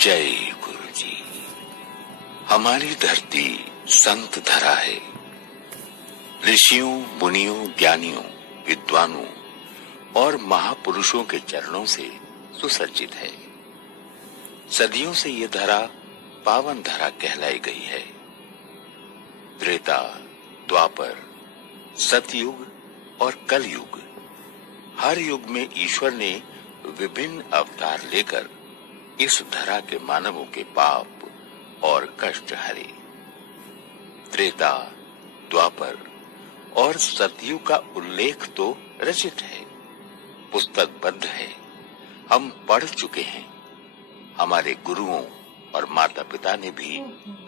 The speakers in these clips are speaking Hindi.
जय गुरु जी। हमारी धरती संत धरा है, ऋषियों, मुनियों, ज्ञानियों, विद्वानों और महापुरुषों के चरणों से सुसज्जित है। सदियों से ये धरा पावन धरा कहलाई गई है। त्रेता, द्वापर, सतयुग और कलयुग, हर युग में ईश्वर ने विभिन्न अवतार लेकर इस धरा के मानवों के पाप और कष्ट हरे। त्रेता, द्वापर और सतयुग का उल्लेख तो रचित है, पुस्तकबद्ध है, हम पढ़ चुके हैं। हमारे गुरुओं और माता पिता ने भी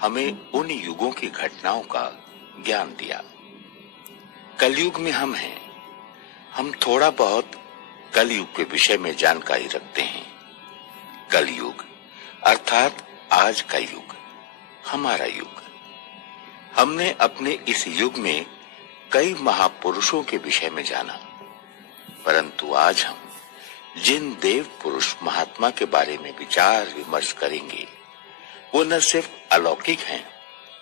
हमें उन युगों की घटनाओं का ज्ञान दिया। कलयुग में हम हैं। हम थोड़ा बहुत कलयुग के विषय में जानकारी रखते हैं। कलयुग अर्थात आज का युग, हमारा युग। हमने अपने इस युग में कई महापुरुषों के विषय में जाना, परंतु आज हम जिन देव पुरुष महात्मा के बारे में विचार विमर्श करेंगे वो न सिर्फ अलौकिक हैं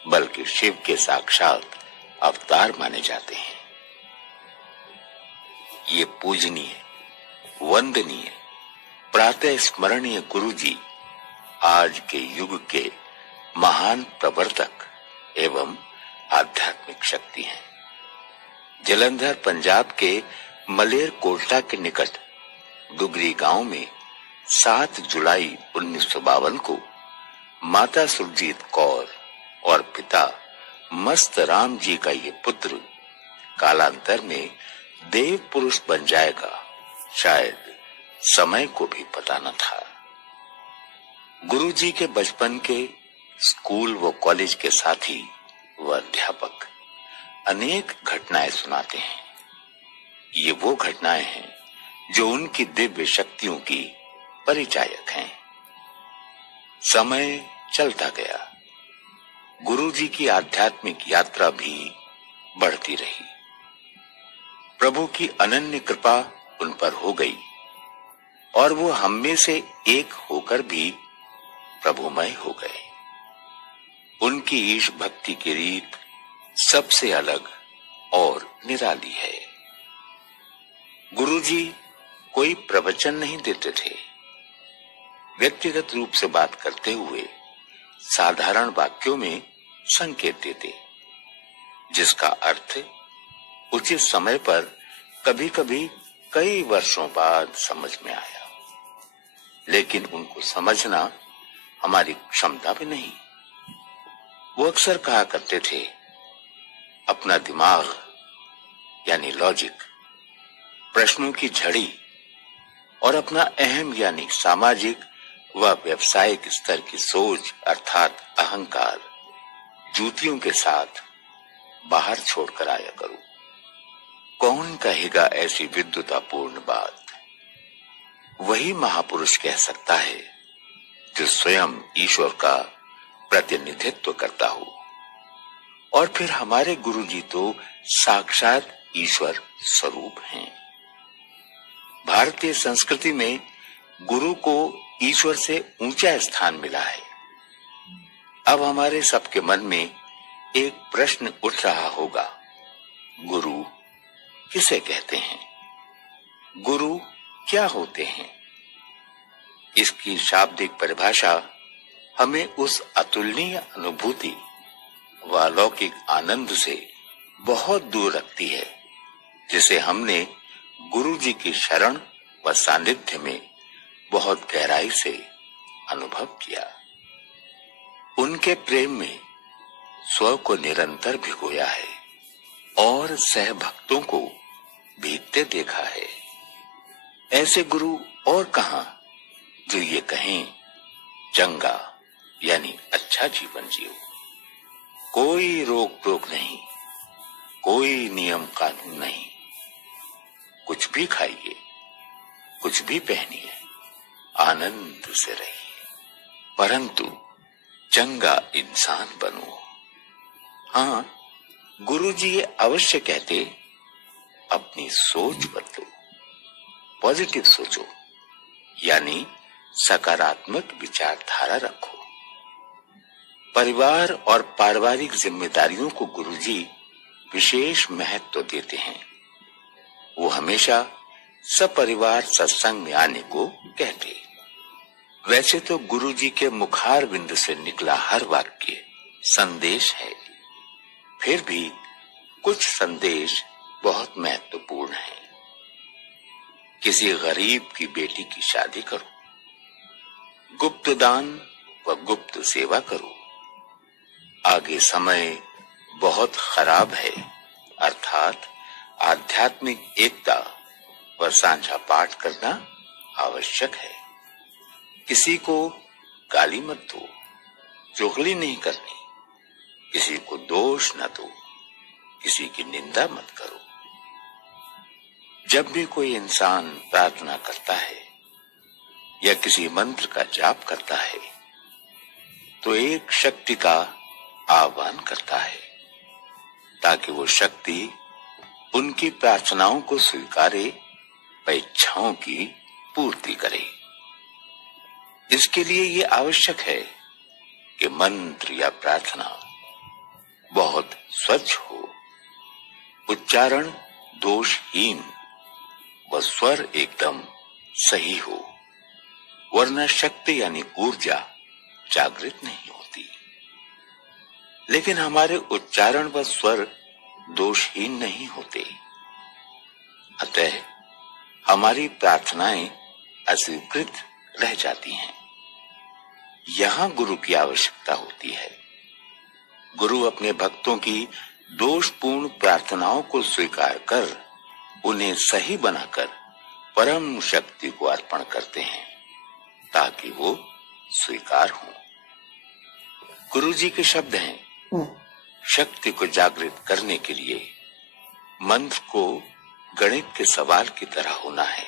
बल्कि शिव के साक्षात अवतार माने जाते हैं। ये पूजनीय, वंदनीय, प्रातः स्मरणीय गुरु जी आज के युग के महान प्रवर्तक एवं आध्यात्मिक शक्ति हैं। जलंधर पंजाब के मलेर कोटला के निकट डुगरी गांव में 7 जुलाई 1952 को माता सुरजीत कौर और पिता मस्त राम जी का ये पुत्र कालांतर में देव पुरुष बन जाएगा, शायद समय को भी पता न था। गुरु जी के बचपन के स्कूल व कॉलेज के साथी व अध्यापक अनेक घटनाएं सुनाते हैं। ये वो घटनाएं हैं जो उनकी दिव्य शक्तियों की परिचायक हैं। समय चलता गया, गुरु जी की आध्यात्मिक यात्रा भी बढ़ती रही। प्रभु की अनन्य कृपा उन पर हो गई और वो हम में से एक होकर भी प्रभुमय हो गए। उनकी ईश भक्ति की रीत सबसे अलग और निराली है। गुरुजी कोई प्रवचन नहीं देते थे। व्यक्तिगत रूप से बात करते हुए साधारण वाक्यों में संकेत देते, जिसका अर्थ उचित समय पर कभी कभी कई वर्षों बाद समझ में आया, लेकिन उनको समझना हमारी क्षमता भी नहीं। वो अक्सर कहा करते थे, अपना दिमाग यानी लॉजिक, प्रश्नों की झड़ी और अपना अहम यानी सामाजिक व व्यावसायिक स्तर की सोच अर्थात अहंकार जूतियों के साथ बाहर छोड़कर आया करो। कौन कहेगा ऐसी विद्वतापूर्ण बात? वही महापुरुष कह सकता है जो स्वयं ईश्वर का प्रतिनिधित्व करता हो। और फिर हमारे गुरुजी तो साक्षात ईश्वर स्वरूप हैं। भारतीय संस्कृति में गुरु को ईश्वर से ऊंचा स्थान मिला है। अब हमारे सबके मन में एक प्रश्न उठ रहा होगा, गुरु किसे कहते हैं? गुरु क्या होते हैं? इसकी शाब्दिक परिभाषा हमें उस अतुलनीय अनुभूति व अलौकिक आनंद से बहुत दूर रखती है जिसे हमने गुरु जी की शरण व सानिध्य में बहुत गहराई से अनुभव किया। उनके प्रेम में स्व को निरंतर भिगोया है और सहभक्तों को भीगते देखा है। ऐसे गुरु और कहां जो ये कहें, चंगा यानी अच्छा जीवन जियो, कोई रोक टोक नहीं, कोई नियम कानून नहीं, कुछ भी खाइए, कुछ भी पहनिए, आनंद से रहिए, परंतु चंगा इंसान बनो। हाँ, गुरुजी ये अवश्य कहते, अपनी सोच बदलो, पॉजिटिव सोचो, यानी सकारात्मक विचारधारा रखो। परिवार और पारिवारिक जिम्मेदारियों को गुरुजी विशेष महत्व देते हैं। वो हमेशा सपरिवार सत्संग में आने को कहते। वैसे तो गुरुजी के मुखार बिंद से निकला हर वाक्य संदेश है, फिर भी कुछ संदेश बहुत महत्वपूर्ण है। किसी गरीब की बेटी की शादी करो, गुप्त दान व गुप्त सेवा करो, आगे समय बहुत खराब है, अर्थात आध्यात्मिक एकता व सांझा पाठ करना आवश्यक है। किसी को गाली मत दो, चुगली नहीं करनी, किसी को दोष न दो, किसी की निंदा मत करो। जब भी कोई इंसान प्रार्थना करता है या किसी मंत्र का जाप करता है तो एक शक्ति का आह्वान करता है ताकि वो शक्ति उनकी प्रार्थनाओं को स्वीकारे व इच्छाओं की पूर्ति करे। इसके लिए ये आवश्यक है कि मंत्र या प्रार्थना बहुत स्वच्छ हो, उच्चारण दोषहीन व स्वर एकदम सही हो, वरना शक्ति यानी ऊर्जा जागृत नहीं होती। लेकिन हमारे उच्चारण व स्वर दोषहीन नहीं होते, अतः हमारी प्रार्थनाएं अस्वीकृत रह जाती हैं। यहां गुरु की आवश्यकता होती है। गुरु अपने भक्तों की दोषपूर्ण प्रार्थनाओं को स्वीकार कर उन्हें सही बनाकर परम शक्ति को अर्पण करते हैं ताकि वो स्वीकार हो। गुरु जी के शब्द हैं, शक्ति को जागृत करने के लिए मंत्र को गणित के सवाल की तरह होना है,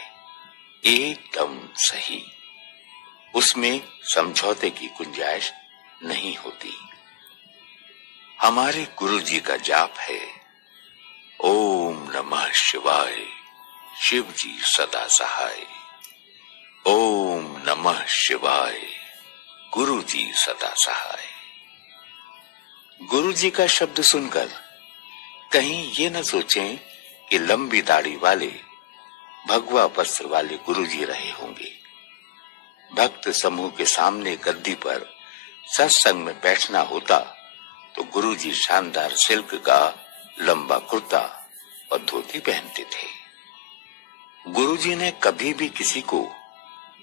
एकदम सही। उसमें समझौते की गुंजाइश नहीं होती। हमारे गुरु जी का जाप है ओम नमः शिवाय, शिव जी सदा सहाय। ओम नमः शिवाय, गुरु जी सदा सहाय। गुरु जी का शब्द सुनकर कहीं ये न सोचें कि लंबी दाढ़ी वाले भगवा वस्त्र वाले गुरु जी रहे होंगे। भक्त समूह के सामने गद्दी पर सत्संग में बैठना होता तो गुरु जी शानदार सिल्क का लंबा कुर्ता और धोती पहनते थे। गुरु जी ने कभी भी किसी को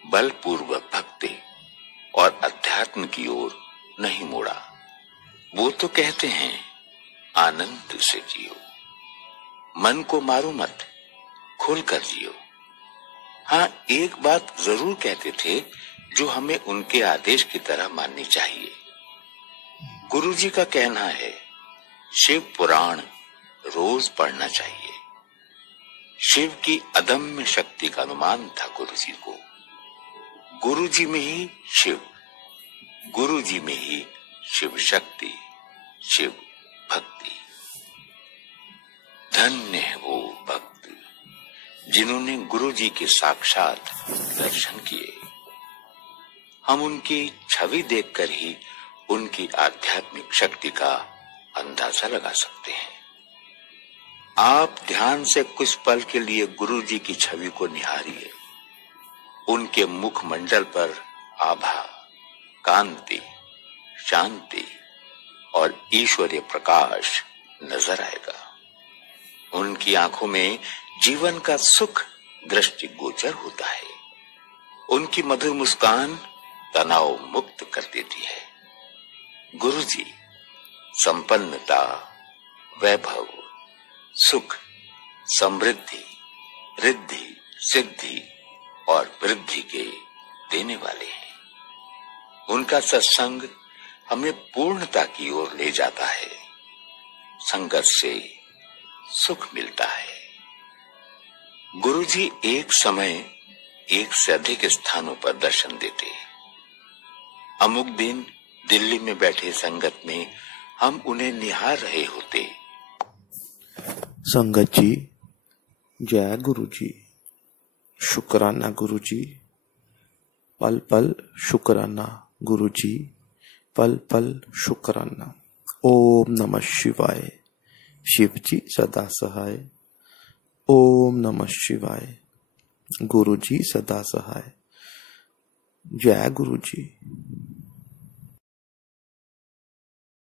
बलपूर्वक भक्ति और अध्यात्म की ओर नहीं मोड़ा। वो तो कहते हैं आनंद से जियो, मन को मारो मत, खुलकर जियो। हाँ, एक बात जरूर कहते थे जो हमें उनके आदेश की तरह माननी चाहिए। गुरु जी का कहना है शिव पुराण रोज पढ़ना चाहिए। शिव की अदम्य शक्ति का अनुमान था गुरु जी को। गुरु जी में ही शिव, गुरु जी में ही शिव शक्ति, शिव भक्ति। धन्य है वो भक्त जिन्होंने गुरु जी के साक्षात दर्शन किए। हम उनकी छवि देखकर ही उनकी आध्यात्मिक शक्ति का अंदाजा लगा सकते हैं। आप ध्यान से कुछ पल के लिए गुरु जी की छवि को निहारिए। उनके मुखमंडल पर आभा, कांति, शांति और ईश्वरीय प्रकाश नजर आएगा। उनकी आंखों में जीवन का सुख दृष्टिगोचर होता है। उनकी मधुर मुस्कान तनाव मुक्त कर देती है। गुरु जी संपन्नता, वैभव, सुख, समृद्धि, रिद्धि, सिद्धि और वृद्धि के देने वाले हैं। उनका सत्संग हमें पूर्णता की ओर ले जाता है। संघर्ष से सुख मिलता है। गुरु जी एक समय एक से अधिक स्थानों पर दर्शन देते। अमुक दिन दिल्ली में बैठे संगत में हम उन्हें निहार रहे होते। संगत जी, जय गुरु जी, शुक्राना गुरु जी। पल पल शुक्राना गुरुजी, पल पल शुक्राना। ओम नमः शिवाय। शिवजी सदा सहाय। ओम नमः शिवाय। गुरुजी सदा सहाय। जय गुरुजी।